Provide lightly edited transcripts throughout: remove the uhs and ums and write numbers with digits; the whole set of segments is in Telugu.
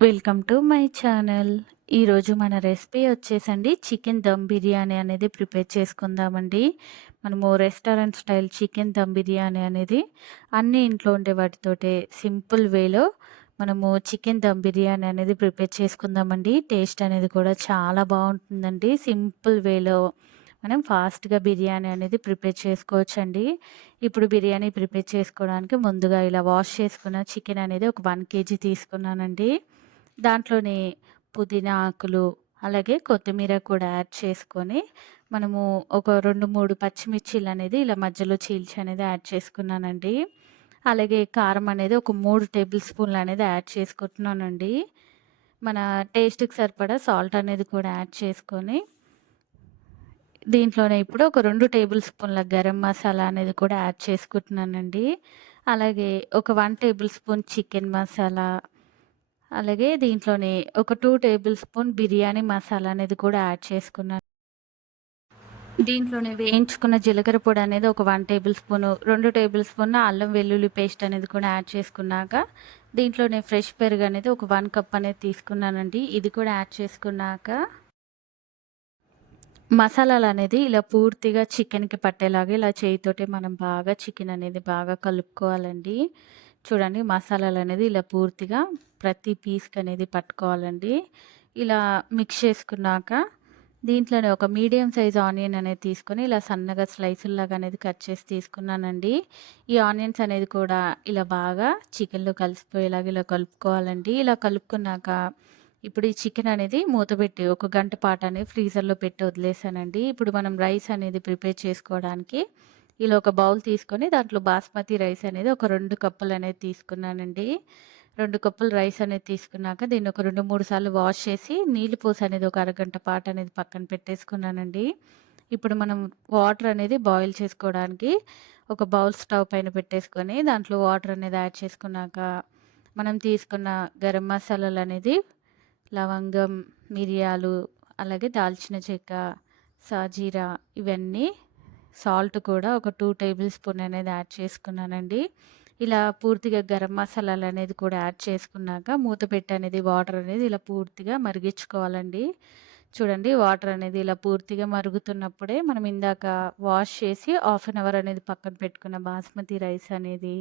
Welcome to my channel. ఈరోజు మన రెసిపీ వచ్చేసండి చికెన్ దమ్ బిర్యానీ అనేది ప్రిపేర్ చేసుకుందామండి. మనము restaurant style chicken dum biryani అనేది అన్ని ఇంట్లో ఉండే వాటితోటే సింపుల్ వేలో మనము చికెన్ దమ్ బిర్యానీ అనేది ప్రిపేర్ చేసుకుందామండి. టేస్ట్ అనేది కూడా చాలా బాగుంటుందండి. సింపుల్ వేలో మనం ఫాస్ట్గా బిర్యానీ అనేది ప్రిపేర్ చేసుకోవచ్చండి. ఇప్పుడు బిర్యానీ ప్రిపేర్ చేసుకోవడానికి ముందుగా ఇలా వాష్ చేసుకున్న చికెన్ అనేది ఒక 1 కేజీ తీసుకున్నానండి. దాంట్లోనే పుదీనా ఆకులు, అలాగే కొత్తిమీర కూడా యాడ్ చేసుకొని, మనము ఒక 2, 3 పచ్చిమిర్చీలు అనేది ఇలా మధ్యలో చీల్చి అనేది యాడ్ చేసుకున్నానండి. అలాగే కారం అనేది ఒక 3 టేబుల్ స్పూన్లు అనేది యాడ్ చేసుకుంటున్నానండి. మన టేస్ట్‌కి సరిపడా సాల్ట్ అనేది కూడా యాడ్ చేసుకొని, దీంట్లోనే ఇప్పుడు ఒక 2 టేబుల్ స్పూన్ల గరం మసాలా అనేది కూడా యాడ్ చేసుకుంటున్నానండి. అలాగే ఒక 1 టేబుల్ స్పూన్ చికెన్ మసాలా, అలాగే దీంట్లోనే ఒక 2 టేబుల్ స్పూన్ బిర్యానీ మసాలా అనేది కూడా యాడ్ చేసుకున్నాను. దీంట్లోనే వేయించుకున్న జీలకర్ర పొడి అనేది ఒక 1 టేబుల్ స్పూను, 2 టేబుల్ స్పూన్ల అల్లం వెల్లుల్లి పేస్ట్ అనేది కూడా యాడ్ చేసుకున్నాక, దీంట్లోనే ఫ్రెష్ పెరుగు అనేది ఒక 1 కప్ అనేది తీసుకున్నానండి. ఇది కూడా యాడ్ చేసుకున్నాక మసాలాలు అనేది ఇలా పూర్తిగా చికెన్‌కి పట్టేలాగా ఇలా చేయితోటే మనం బాగా చికెన్ అనేది బాగా కలుపుకోవాలండి. చూడండి మసాలాలు అనేది ఇలా పూర్తిగా ప్రతి పీస్‌కి అనేది పట్టుకోవాలండి. ఇలా మిక్స్ చేసుకున్నాక దీంట్లోనే ఒక మీడియం సైజ్ ఆనియన్ అనేది తీసుకొని ఇలా సన్నగా స్లైసుల్లాగా అనేది కట్ చేసి తీసుకున్నానండి. ఈ ఆనియన్స్ అనేది కూడా ఇలా బాగా చికెన్‌లో కలిసిపోయేలాగా ఇలా కలుపుకోవాలండి. ఇలా కలుపుకున్నాక ఇప్పుడు ఈ చికెన్ అనేది మూతపెట్టి ఒక గంట పాటు అనేది ఫ్రీజర్‌లో పెట్టి వదిలేసానండి. ఇప్పుడు మనం రైస్ అనేది ప్రిపేర్ చేసుకోవడానికి ఇలా ఒక బౌల్ తీసుకొని దాంట్లో బాస్మతి రైస్ అనేది ఒక 2 కప్పులు అనేది తీసుకున్నానండి. 2 కప్పులు రైస్ అనేది తీసుకున్నాక దీన్ని ఒక 2, 3 సార్లు వాష్ చేసి నీళ్లు పోసి అనేది ఒక అరగంట పాటు అనేది పక్కన పెట్టేసుకున్నానండి. ఇప్పుడు మనం వాటర్ అనేది బాయిల్ చేసుకోవడానికి ఒక బౌల్ స్టవ్ పైన పెట్టేసుకొని దాంట్లో వాటర్ అనేది యాడ్ చేసుకున్నాక మనం తీసుకున్న గరం మసాలాలు అనేది లవంగం, మిరియాలు, అలాగే దాల్చిన చెక్క, సాజీరా ఇవన్నీ, సాల్ట్ కూడా ఒక 2 టేబుల్ స్పూన్ అనేది యాడ్ చేసుకున్నానండి. ఇలా పూర్తిగా గరం మసాలాలు అనేది కూడా యాడ్ చేసుకున్నాక మూత పెట్టి అనేది వాటర్ అనేది ఇలా పూర్తిగా మరిగించుకోవాలండి. చూడండి వాటర్ అనేది ఇలా పూర్తిగా మరుగుతున్నప్పుడే మనం ఇందాక వాష్ చేసి హాఫ్ అన్ అవర్ అనేది పక్కన పెట్టుకున్న బాస్మతి రైస్ అనేది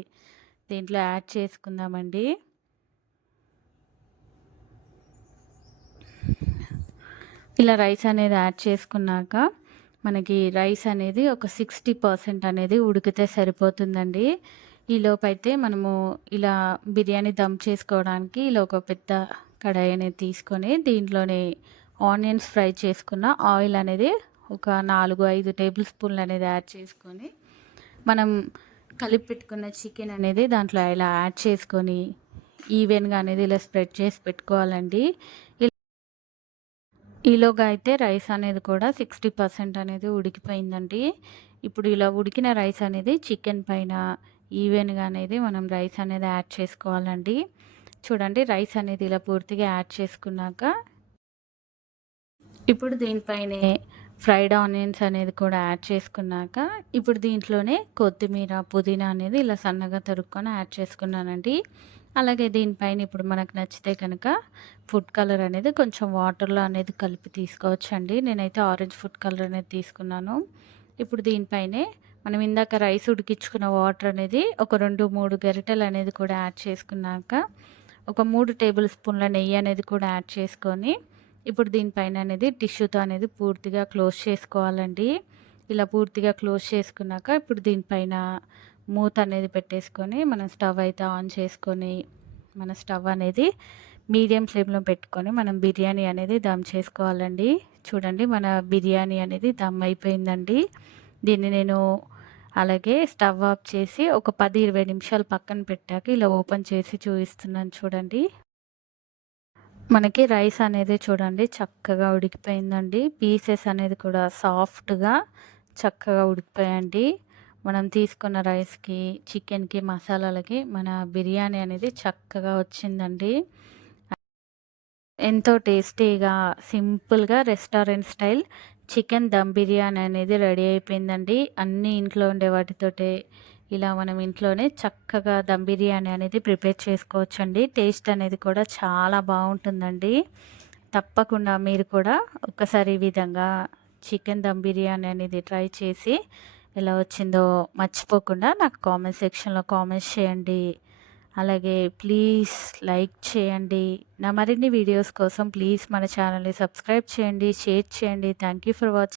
దీంట్లో యాడ్ చేసుకుందామండి. ఇలా రైస్ అనేది యాడ్ చేసుకున్నాక మనకి రైస్ అనేది ఒక 60% అనేది ఉడికితే సరిపోతుందండి. ఈలోపైతే మనము ఇలా బిర్యానీ దమ్ చేసుకోవడానికి ఇలా ఒక పెద్ద కడాయి అనేది తీసుకొని దీంట్లోనే ఆనియన్స్ ఫ్రై చేసుకున్న ఆయిల్ అనేది ఒక 4, 5 టేబుల్ స్పూన్లు అనేది యాడ్ చేసుకొని, మనం కలిపి పెట్టుకున్న చికెన్ అనేది దాంట్లో ఇలా యాడ్ చేసుకొని ఈవెన్‌గా అనేది ఇలా స్ప్రెడ్ చేసి పెట్టుకోవాలండి. ఈలోగా అయితే రైస్ అనేది కూడా 60% అనేది ఉడికిపోయిందండి. ఇప్పుడు ఇలా ఉడికిన రైస్ అనేది చికెన్ పైన ఈవెన్‌గా అనేది మనం రైస్ అనేది యాడ్ చేసుకోవాలండి. చూడండి రైస్ అనేది ఇలా పూర్తిగా యాడ్ చేసుకున్నాక ఇప్పుడు దీనిపైనే ఫ్రైడ్ ఆనియన్స్ అనేది కూడా యాడ్ చేసుకున్నాక ఇప్పుడు దీంట్లోనే కొత్తిమీర, పుదీనా అనేది ఇలా సన్నగా తరుక్కొని యాడ్ చేసుకున్నానండి. అలాగే దీనిపైన ఇప్పుడు మనకు నచ్చితే కనుక ఫుడ్ కలర్ అనేది కొంచెం వాటర్‌లో అనేది కలిపి తీసుకోవచ్చండి. నేనైతే ఆరెంజ్ ఫుడ్ కలర్ అనేది తీసుకున్నాను. ఇప్పుడు దీనిపైనే మనం ఇందాక రైస్ ఉడికించుకున్న వాటర్ అనేది ఒక 2, 3 గరిటెలు అనేది కూడా యాడ్ చేసుకున్నాక ఒక 3 టేబుల్ స్పూన్ల నెయ్యి అనేది కూడా యాడ్ చేసుకొని ఇప్పుడు దీనిపైన అనేది టిష్యూతో అనేది పూర్తిగా క్లోజ్ చేసుకోవాలండి. ఇలా పూర్తిగా క్లోజ్ చేసుకున్నాక ఇప్పుడు దీనిపైన మూత అనేది పెట్టేసుకొని మనం స్టవ్ అయితే ఆన్ చేసుకొని మన స్టవ్ అనేది మీడియం ఫ్లేమ్‌లో పెట్టుకొని మనం బిర్యానీ అనేది దమ్ చేసుకోవాలండి. చూడండి మన బిర్యానీ అనేది దమ్ అయిపోయిందండి. దీన్ని నేను అలాగే స్టవ్ ఆఫ్ చేసి ఒక 10, 20 నిమిషాలు పక్కన పెట్టాక ఇలా ఓపెన్ చేసి చూపిస్తున్నాను చూడండి. మనకి రైస్ అనేది చూడండి చక్కగా ఉడికిపోయిందండి. పీసెస్ అనేది కూడా సాఫ్ట్‌గా చక్కగా ఉడికిపోయాయండి. మనం తీసుకున్న రైస్‌కి, చికెన్‌కి, మసాలాలకి మన బిర్యానీ అనేది చక్కగా వచ్చిందండి. ఎంతో టేస్టీగా, సింపుల్‌గా restaurant style chicken dum biryani అనేది రెడీ అయిపోయిందండి. అన్నీ ఇంట్లో ఉండే వాటితోటే ఇలా మనం ఇంట్లోనే చక్కగా దమ్ బిర్యానీ అనేది ప్రిపేర్ చేసుకోవచ్చండి. టేస్ట్ అనేది కూడా చాలా బావుంటుందండి. తప్పకుండా మీరు కూడా ఒక్కసారి ఈ విధంగా చికెన్ దమ్ బిర్యానీ అనేది ట్రై చేసి ఎలా వచ్చిందో మర్చిపోకుండా నాకు కామెంట్ సెక్షన్‌లో కామెంట్స్ చేయండి. అలాగే ప్లీజ్ లైక్ చేయండి. నా మరిన్ని వీడియోస్ కోసం ప్లీజ్ మన ఛానల్‌ని సబ్స్క్రైబ్ చేయండి, షేర్ చేయండి. Thank you for watching.